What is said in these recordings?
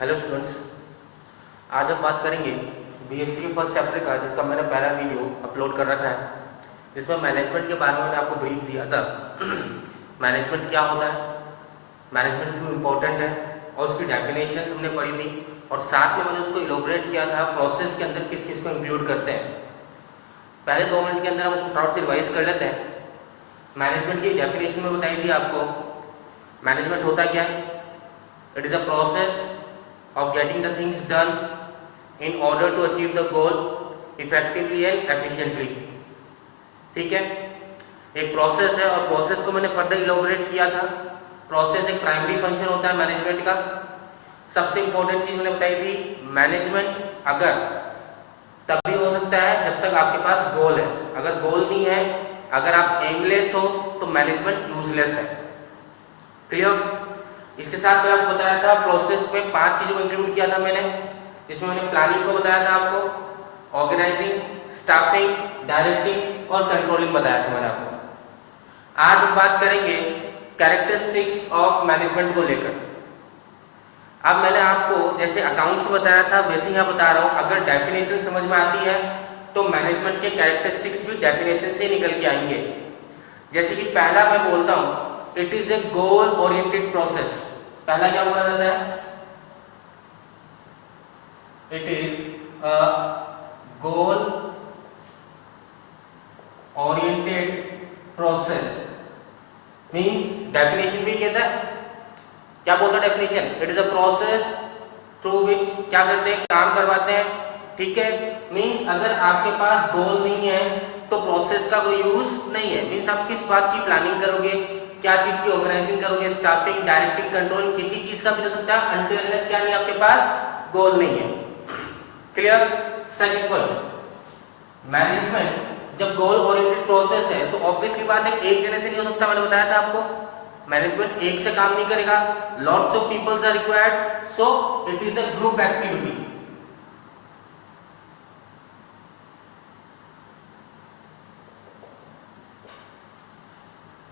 Hello students, आज हम बात करेंगे बीएससी के फर्स्ट चैप्टर का, जिसका मैंने पहला वीडियो अपलोड कर रखा है, जिसमें मैनेजमेंट के बारे में मैंने आपको ब्रीफ दिया था। मैनेजमेंट क्या होता है, मैनेजमेंट क्यों इम्पोर्टेंट है, और उसकी डेफिनेशन हमने पढ़ी थी, और साथ में मैंने उसको इलोबरेट किया था प्रोसेस के अंदर किस किस को इंक्लूड करते हैं। पहले 2 मिनट के अंदर हम उसको थोड़ा सा रिवाइज कर लेते हैं। मैनेजमेंट की डेफिनेशन में बताई थी आपको, मैनेजमेंट होता क्या है? It is a process of getting the things done in order to achieve the goal effectively and efficiently। ठीक है, एक प्रोसेस है और प्रोसेस को मैंने फर्दर इलोबरेट किया था। प्रोसेस एक प्राइमरी फंक्शन होता है मैनेजमेंट का। सबसे इंपॉर्टेंट चीज मैंने बताई थी, मैनेजमेंट अगर तभी हो सकता है जब तक आपके पास गोल है। अगर गोल नहीं है, अगर आप एमलेस हो, तो मैनेजमेंट यूजलेस है। क्लियर? इसके साथ मैं आपको बताया था प्रोसेस में 5 चीजों को इंक्लूड किया था मैंने, जिसमें मैंने प्लानिंग को बताया था आपको, ऑर्गेनाइजिंग, स्टाफिंग, डायरेक्टिंग और कंट्रोलिंग बताया था मैंने आपको। आज हम बात करेंगे कैरेक्टरिस्टिक्स ऑफ मैनेजमेंट को लेकर। अब मैंने आपको जैसे अकाउंट्स बताया था, वैसे यहाँ बता रहा हूँ। अगर डेफिनेशन समझ में आती है तो मैनेजमेंट के कैरेक्टरिस्टिक्स भी डेफिनेशन से निकल के आएंगे। जैसे कि पहला मैं बोलता हूँ, it is A goal oriented process. पहला क्या बोला जाता है? It is a goal oriented process. Means definition भी कहता है, क्या बोलता है definition? It is a process through which क्या करते हैं, काम करवाते हैं। ठीक है, मींस अगर आपके पास गोल नहीं है तो प्रोसेस का कोई यूज नहीं है। मींस आप किस बात की प्लानिंग करोगे, क्या चीज की ऑर्गेनाइजिंग करोगे, स्टाफिंग, डायरेक्टिंग, कंट्रोलिंग, किसी चीज का भी हो सकता है अनटिल अनलेस क्या नहीं आपके पास गोल नहीं है। क्लियर? सेकंड पॉइंट, मैनेजमेंट जब गोल ओरिएंटेड प्रोसेस है तो ऑब्वियसली बात है एक जने से नहीं हो सकता। मैंने बताया था आपको, मैनेजमेंट एक से काम नहीं करेगा, lots of peoples are required, so it is a group activity.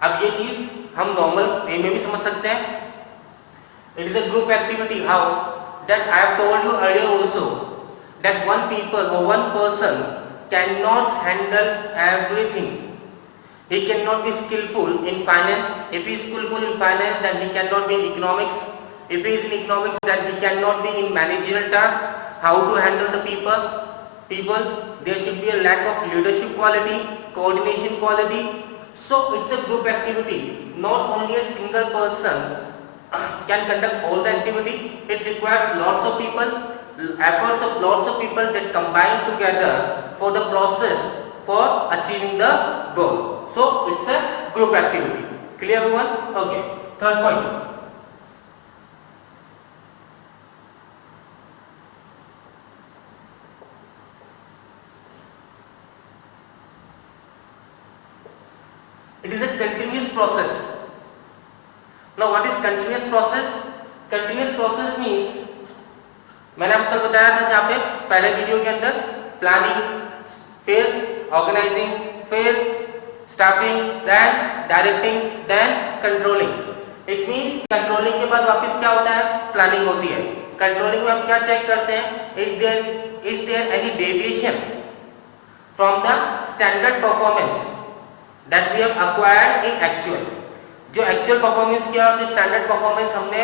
अब ये चीज हम नॉर्मल वे में भी समझ सकते हैं। It is a group activity. How? That I have told you earlier also that one people or one person can not handle everything. He cannot be skillful in finance. If he is skillful in finance, then he cannot be in economics. If he is in economics, then he cannot be in managerial tasks. How to handle the people? There should be a lack of leadership quality, coordination quality. So it's a group activity. Not only a single person can conduct all the activity. It requires lots of people, efforts of lots of people that combine together for the process for achieving the goal. So it's a group activity. Clear everyone? Okay. Third point. It is a continuous process. Now what is continuous process? Continuous process means, मैंने आपको बताया था यहाँ पे पहले video के अंदर, planning, फिर ऑर्गेनाइजिंग, फिर staffing, then directing, then controlling. It means controlling के बाद वापस क्या होता है? प्लानिंग होती है। कंट्रोलिंग में हम क्या चेक करते हैं? Is there any deviation from the standard performance that we have acquired in actual. जो एक्चुअल परफॉर्मेंस किया और जो स्टैंडर्ड परफॉर्मेंस हमने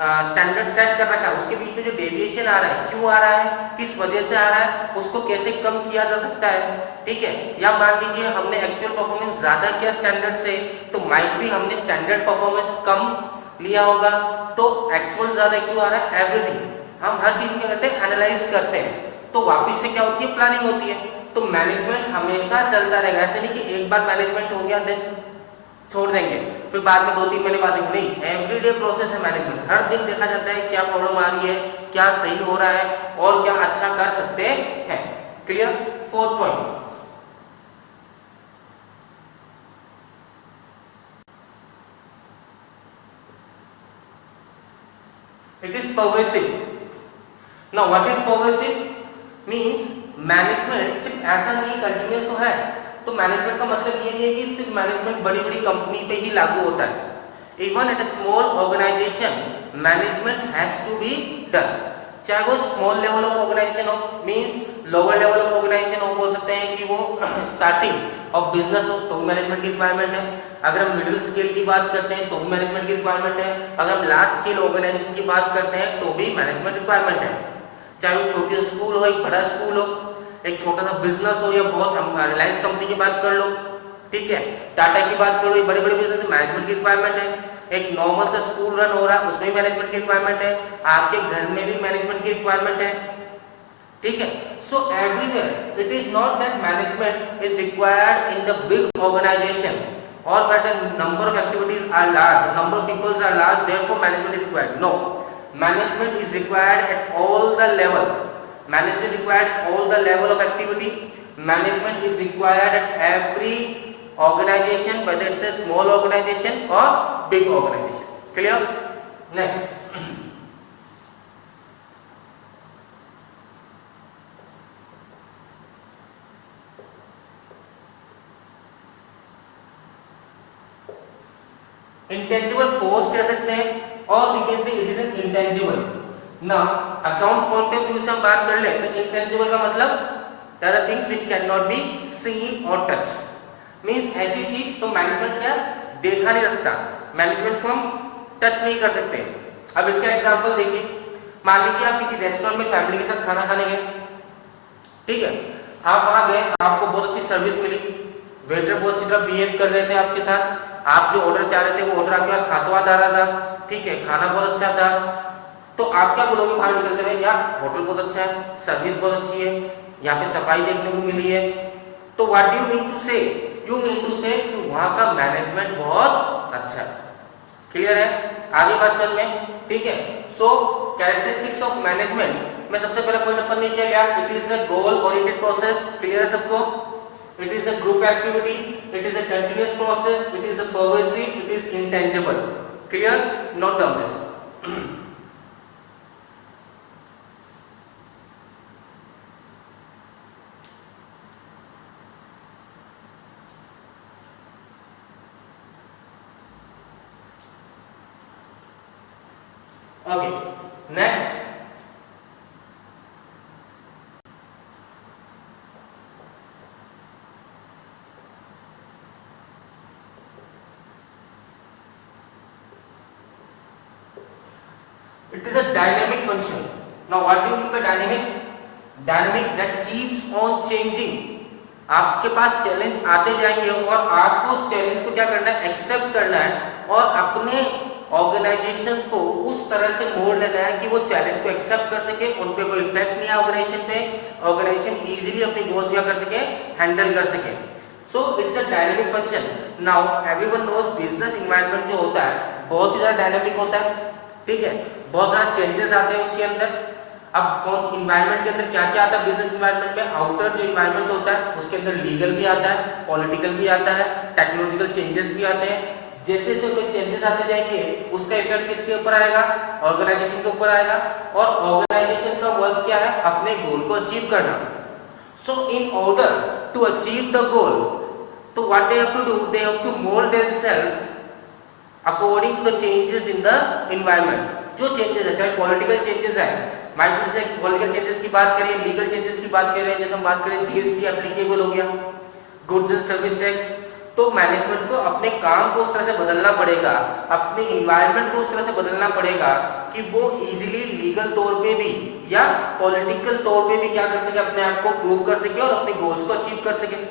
स्टैंडर्ड सेट कर रखा है, उसके बीच में जो डेविएशन आ रहा है, क्यों आ रहा है, किस वजह से आ रहा है, उसको कैसे कम किया जा सकता है। ठीक है, या मान लीजिए हमने एक्चुअल परफॉर्मेंस ज्यादा किया स्टैंडर्ड से, तो माइट भी हमने स्टैंडर्ड परफॉर्मेंस कम लिया होगा, तो एक्चुअल ज्यादा क्यों आ रहा है। एवरीथिंग हम हर चीज क्या करते हैं? एनालाइज करते हैं, तो वापिस से क्या होती है? प्लानिंग होती है। तो मैनेजमेंट हमेशा चलता रहेगा। ऐसे नहीं कि एक बार मैनेजमेंट हो गया देन छोड़ देंगे, फिर बाद में 2-3 महीने बाद नहीं। एवरीडे प्रोसेस है मैनेजमेंट। हर दिन देखा जाता है क्या प्रॉब्लम आ रही है, क्या सही हो रहा है और क्या अच्छा कर सकते हैं। Clear? Fourth point, it is pervasive. Now what is pervasive? Means management सिर्फ ऐसा नहीं कंटिन्यूअस तो है, तो मैनेजमेंट का मतलब ये नहीं है कि सिर्फ मैनेजमेंट बड़ी बड़ी कंपनी पे ही लागू होता है। Even at a small organization, management has to be done, चाहे वो स्मॉल लेवल ऑफ ऑर्गेनाइजेशन हो, means lower level of organization हो, बोल सकते हैं कि वो स्टार्टिंग ऑफ बिजनेस हो तो मैनेजमेंट की रिक्वायरमेंट है। अगर हम मिडिल स्केल की बात करते हैं तो भी मैनेजमेंट की रिक्वायरमेंट है। अगर हम लार्ज स्केल ऑर्गेनाइजेशन की बात करते हैं तो भी मैनेजमेंट रिक्वायरमेंट है। चाहे वो छोटी स्कूल हो, एक बड़ा स्कूल हो, एक छोटा सा बिजनेस हो, या बहुत हम रिलायंस कंपनी की बात कर लो, ठीक है, टाटा की बात करो, ये बड़े बड़े बिजनेस में मैनेजमेंट की रिक्वायरमेंट है। एक नॉर्मल सा स्कूल रन हो रहा है उसमें मैनेजमेंट की रिक्वायरमेंट है, आपके घर में भी मैनेजमेंट की रिक्वायरमेंट है, ठीक है। So everywhere it is not that management is required in the big organization or that the number of activities are large, number of people are large, therefore management is required. No, management is required at all the level. Management required at all the level of activity. Management is required at every organization, whether it's a small organization or big organization. Clear? Next. Intangible force कह सकते हैं, और we can say it is an intangible. Now accounts point of view से हम बात कर ले तो इंटेंजिबल का मतलब that are things which can not be seen और टच, मींस ऐसी चीज तो मैनेजमेंट क्या देखा नहीं सकता, मैनेजमेंट को हम टच नहीं कर सकते। अब इसका एग्जांपल देखिए, मान लीजिए आप किसी रेस्टोरेंट में फैमिली के साथ खाना खाने गए, ठीक है, आप वहां गए, आपको बहुत अच्छी सर्विस मिली, वेटर बहुत अच्छी तरह बिहेव कर रहे थे आपके साथ, आप जो ऑर्डर चाह रहे थे वो ऑर्डर आपके पास हाथों हाथ आ रहा था, ठीक है, खाना बहुत अच्छा था, तो आप क्या बोलोगे बाहर निकलते हुए, यार होटल बहुत अच्छा है, सर्विस बहुत अच्छी है, यहाँ पे सफाई देखने को मिली है, तो व्हाट यू मीन टू से, यू मीन टू से कि वहां का मैनेजमेंट बहुत अच्छा है। क्लियर है? आगे बात समझ में, ठीक है। सो कैरेक्टरिस्टिक्स ऑफ मैनेजमेंट में सबसे पहला पॉइंट अपन ने क्या लिया, it is a goal oriented process. Clear है सबको? It is a group activity, it is a continuous process, it is a pervasive, it is intangible. Clear? Note down this. Okay, next. It is a dynamic function. Now what do you mean by dynamic? Dynamic that keeps on changing. आपके पास challenge आते जाएंगे और आपको उस challenge को क्या करना है, एक्सेप्ट करना है और अपने ऑर्गेनाइजेशंस को उस तरह से मोड़ लेना है कि वो चैलेंज को एक्सेप्ट कर सके, उन पे कोई इफेक्ट नहीं है ऑर्गेनाइजेशन पे, ऑर्गेनाइजेशन इजीली अपनी गोल्स क्या कर सके, हैंडल कर सके। So it's a dynamic function. Now everyone knows business environment जो होता है बहुत ही ज्यादा डायनामिक होता है, ठीक है, बहुत सारे चेंजेस आते हैं उसके अंदर। अब कौन इन्वायरमेंट के अंदर क्या क्या आता है बिजनेस इन्वायरमेंट में, आउटर जो इन्वायरमेंट होता है उसके अंदर लीगल भी आता है, पॉलिटिकल भी आता है, टेक्नोलॉजिकल चेंजेस भी आते हैं। जैसे जैसे कोई चेंजेस आते जाएंगे उसका इफेक्ट किसके ऊपर आएगा, ऑर्गेनाइजेशन के ऊपर आएगा, और ऑर्गेनाइजेशन का वर्क क्या है, अपने गोल को अचीव करना। So in order to achieve the goal, तो what they have to do, they have to mould themself according to the changes in the environment. जो चेंजेस है, चाहे पॉलिटिकल चेंजेस है, माइंड से पॉलिटिकल चेंजेस की बात करें, लीगल चेंजेस की बात करें, जैसे हम बात करें जीएसटी एप्लीकेबल हो गया, गुड्स एंड सर्विस टैक्स, तो मैनेजमेंट को अपने काम को उस तरह से बदलना पड़ेगा, अपने एनवायरनमेंट को उस तरह से बदलना पड़ेगा कि वो इजीली लीगल तौर पे भी या पॉलिटिकल तौर पे भी क्या कर सके, अपने आप को प्रूव कर सके और अपने गोल्स को अचीव कर सके।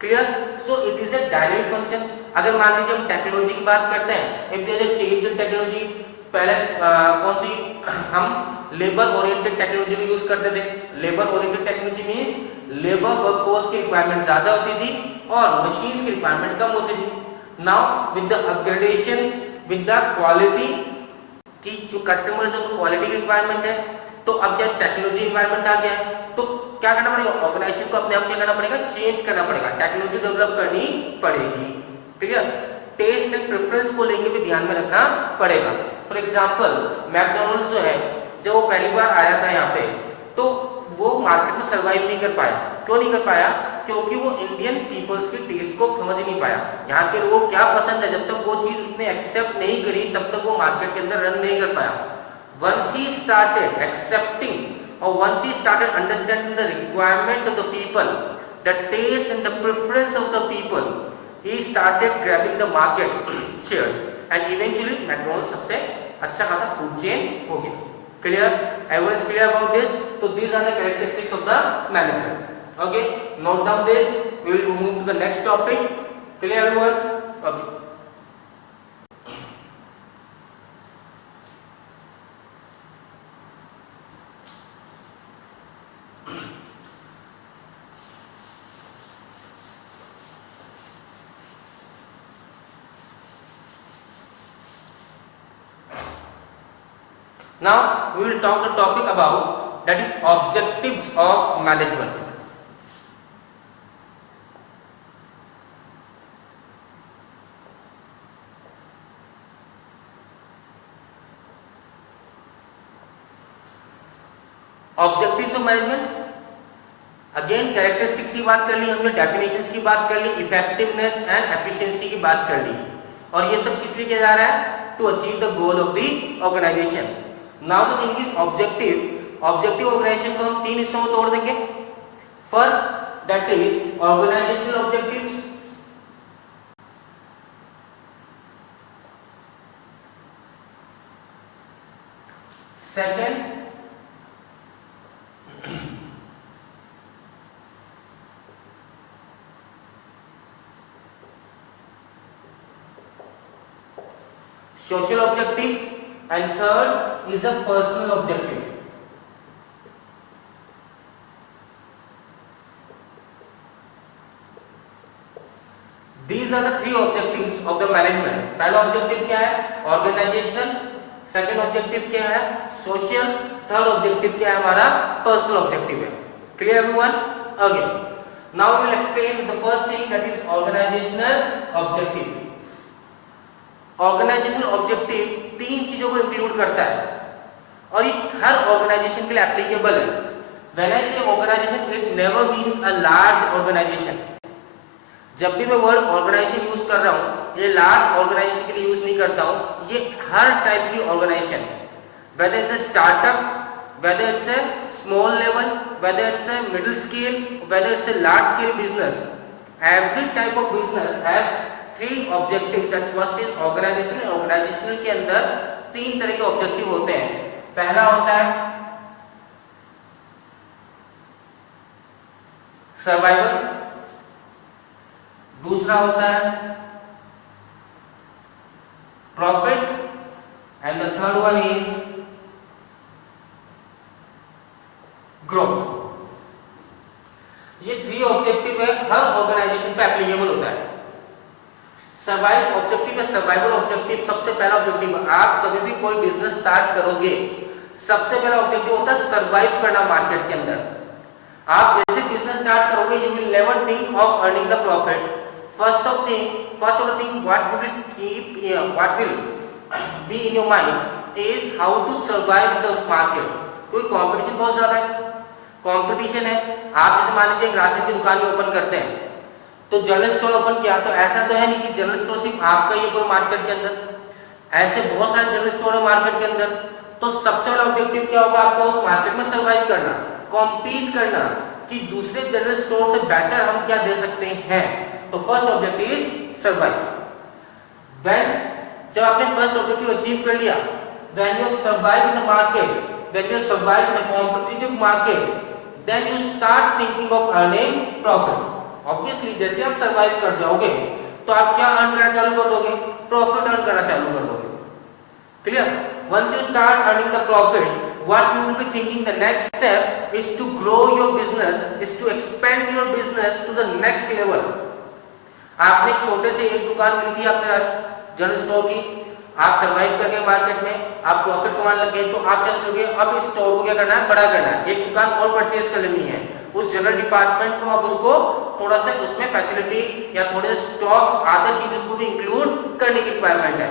Clear? So it is a dynamic function. अगर मान लीजिए हम टेक्नोलॉजी की बात करते हैं, if there is a change in technology, पहले कौन सी हम लेबर ओरिएंटेड टेक्नोलॉजी को यूज करते थे। Labour oriented technology means labour workforce की रिक्वायरमेंट ज्यादा होती थी और मशीन्स की रिक्वायरमेंट कम होती थी। Now with the upgradation, with the quality की जो कस्टमर्स है उनको क्वालिटी की रिक्वायरमेंट है, तो अब जब टेक्नोलॉजी एनवायरनमेंट आ गया है तो क्या करना पड़ेगा, ऑर्गेनाइजेशन को अपने आप क्या करना पड़ेगा, चेंज करना पड़ेगा, टेक्नोलॉजी डेवलप करनी पड़ेगी। क्लियर? टेस्ट एंड प्रेफरेंस को लेके भी ध्यान में रखना पड़ेगा। फॉर एग्जांपल मैकडॉनल्ड्स जो है, जब वो पहली बार आया था यहाँ पे तो वो मार्केट में सर्वाइव नहीं कर पाया। क्यों नहीं कर पाया? क्योंकि वो इंडियन पीपल्स के टेस्ट को समझ नहीं पाया। यहाँ के लोगों को क्या पसंद है, जब तक वो चीज उसने एक्सेप्ट नहीं करी तब तक वो मार्केट के अंदर रन नहीं कर पाया। वंस ही स्टार्टेड एक्सेप्टिंग और once he started understanding the requirement of the people, the taste and the preference of the people, he started grabbing the market shares and eventually McDonald's सबसे अच्छा खासा food chain हो गया। Clear? Everyone is clear about this? So these are the characteristics of the management. Okay, note down this. We will move to the next topic. Clear everyone? Okay. Now we will talk the topic about that is objectives of management. Objectives of management, again characteristics की बात कर ली हमने, definitions की बात कर ली, effectiveness and efficiency की बात कर ली, और ये सब किस लिए किया जा रहा है? To achieve the goal of the organization. Now the thing is objective organization को हम तीन हिस्सों में तोड़ देंगे। First that is organizational objectives, second social objective and third is a personal objective. These are the three objectives of the management. पहला objective क्या है? ऑर्गेनाइजेशनल, सेकंड ऑब्जेक्टिव क्या है? सोशल, थर्ड ऑब्जेक्टिव क्या है? हमारा पर्सनल ऑब्जेक्टिव है। Clear everyone? Okay, now we will explain the first thing that is organizational objective. Organizational objective तीन चीजों को इंक्लूड करता है और ये हर ऑर्गेनाइजेशन के लिए एप्लीकेबल है। When I say organization, it never means a large organization. जब भी मैं वर्ड ऑर्गेनाइजेशन यूज कर रहा हूँ, ये लार्ज ऑर्गेनाइजेशन के लिए यूज नहीं करता हूँ, ये हर टाइप की organization, whether it's a startup, whether it's a small level, whether it's a middle scale, whether it's a large scale business, every type of business has three objective. That first is organization. Organizational के अंदर तीन तरह के objective होते हैं। पहला होता है सर्वाइवल, दूसरा होता है profit and the third one is growth. ये थ्री ऑब्जेक्टिव है, हर ऑर्गेनाइजेशन पे एप्लीकेबल होता है। सर्वाइव ऑब्जेक्टिव है, सर्वाइवल ऑब्जेक्टिव सबसे पहला ऑब्जेक्टिव। आप कभी भी कोई बिजनेस स्टार्ट करोगे, सबसे पहला ऑब्जेक्टिव होता है सर्वाइव करना मार्केट के अंदर। आप जैसे बिजनेस स्टार्ट करोगे, you will never think of earning the profit. First of the thing what will be in your mind is how to survive this market. कोई कंपटीशन बहुत ज्यादा है, कंपटीशन है। आप जैसे मान लीजिए राशन की दुकान ओपन करते हैं, तो जनरल स्टोर ओपन किया, तो ऐसा तो है नहीं कि जनरल स्टोर सिर्फ आपका ही पूरे मार्केट के अंदर, ऐसे बहुत सारे जनरल स्टोर है मार्केट के अंदर। तो सबसे बड़ा ऑब्जेक्टिव क्या होगा आपका? उस मार्केट में सर्वाइव करना, कॉम्पीट करना कि दूसरे जनरल स्टोर से बेटर हम क्या दे सकते हैं। तो first objective is survive. When जब आपने फर्स्ट ऑब्जेक्टिव अचीव कर लिया, when you survive in the market, when you survive in the competitive market, then you start thinking of earning profit. Obviously जैसे आप सर्वाइव कर जाओगे तो आप क्या अर्न करना चालू कर दोगे? प्रॉफिट अर्न करना चालू कर दोगे। Clear? Once you start earning the profit, what you will be thinking the next step is to grow your business, is to expand your business to the next level. आपने छोटे से एक दुकान मिली थी आपने जनरल स्टोर की, आप survive करके मार्केट में आप प्रॉफिट कमाने लगे, तो आप क्या करोगे? अब इस स्टोर को क्या करना है? बड़ा करना है, एक दुकान और परचेज कर लेनी है। उस जनरल डिपार्टमेंट को अब उसको थोड़ा सा उसमें फैसिलिटी या थोड़े स्टॉक आदर चीज उसको भी इंक्लूड करने की रिक्वायरमेंट है।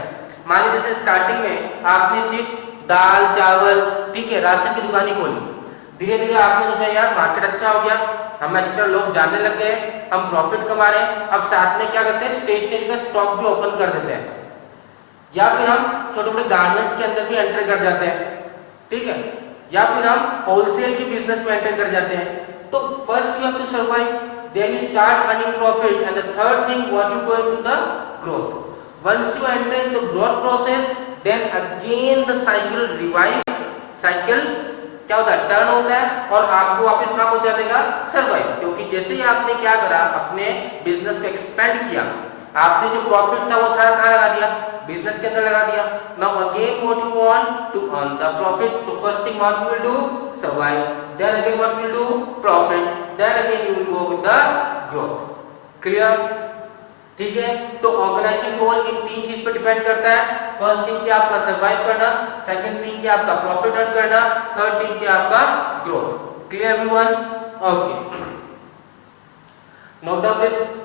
मान लीजिए जैसे स्टार्टिंग में आपने सिर्फ दाल चावल, ठीक है, राशन की दुकान ही खोली, धीरे धीरे आपने सोचा यार मार्केट अच्छा हो गया, हम एक्स्ट्रा लोग जानने लग गए, हम प्रॉफिट कमा रहे हैं, अब साथ में क्या करते हैं स्टेशनरी का स्टॉक भी ओपन कर देते हैं, या फिर हम छोटे मोटे गारमेंट्स के अंदर भी एंटर कर जाते हैं, ठीक है, या फिर हम होलसेल के बिजनेस में एंटर कर जाते हैं। तो first you have to survive, then you start earning profit, and the third thing what you going to the growth. Once you enter in the growth process, then again the cycle revive, cycle क्या होता है turn होता है और आपको वापस कहां पहुंचा देगा सर्वाइव। क्योंकि जैसे ही आपने क्या करा अपने बिजनेस को एक्सपेंड किया, आपने जो प्रॉफिट था वो सारा कहां लगा दिया बिजनेस के अंदर लगा दिया। Now again what you want to earn the profit, तो first thing what you will do survive, then again what you will do profit, then again you will go with the growth. Clear? ठीक है, तो organisation गोल इन तीन चीज पर depend करता है। First thing क्या आपका सर्वाइव करना, सेकंड थिंग क्या आपका प्रॉफिट अर्न करना, थर्ड थिंग क्या आपका growth. Clear everyone? Okay, note down this.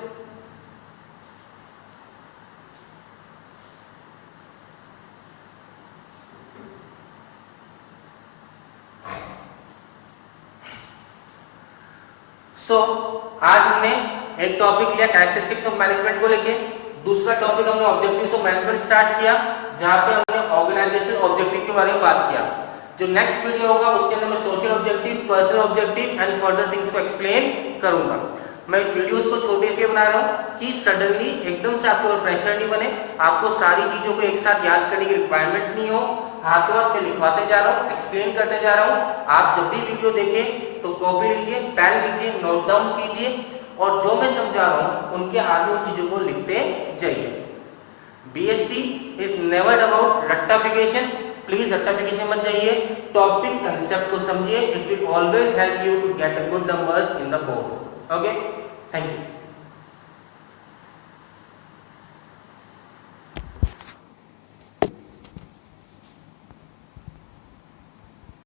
आज हमने एक टॉपिक लिया कैरेक्टरिस्टिक्स ऑफ मैनेजमेंट को लेके, दूसरा टॉपिक हमने ऑब्जेक्टिव्स ऑफ मैनेजमेंट स्टार्ट किया, जहां पे हमने ऑर्गेनाइजेशन ऑब्जेक्टिव के बारे में बात किया। जो नेक्स्ट वीडियो होगा उसके अंदर मैं social objective, personal objective and further things को एक्सप्लेन करूंगा। मैं वीडियोस को छोटे इसलिए बना रहा हूं कि सडनली एकदम से आपको प्रेशर नहीं बने, आपको सारी चीजों को एक साथ याद करने की रिक्वायरमेंट नहीं हो, हाथों हाथ में लिखवाते जा रहा हूं, एक्सप्लेन करते जा रहा हूं। आप जब भी वीडियो देखें तो कॉपी लीजिए, पेन लीजिए, नोट डाउन कीजिए और जो मैं समझा रहा हूं उनके आगे उन चीजों को लिखते जाइए। बीएसटी इज नेवर अबाउट रट्टाफिकेशन, प्लीज रट्टाफिकेशन मत जाइए, टॉपिक कंसेप्ट को समझिए, it will always help you to get a good numbers in the board. Okay, thank you.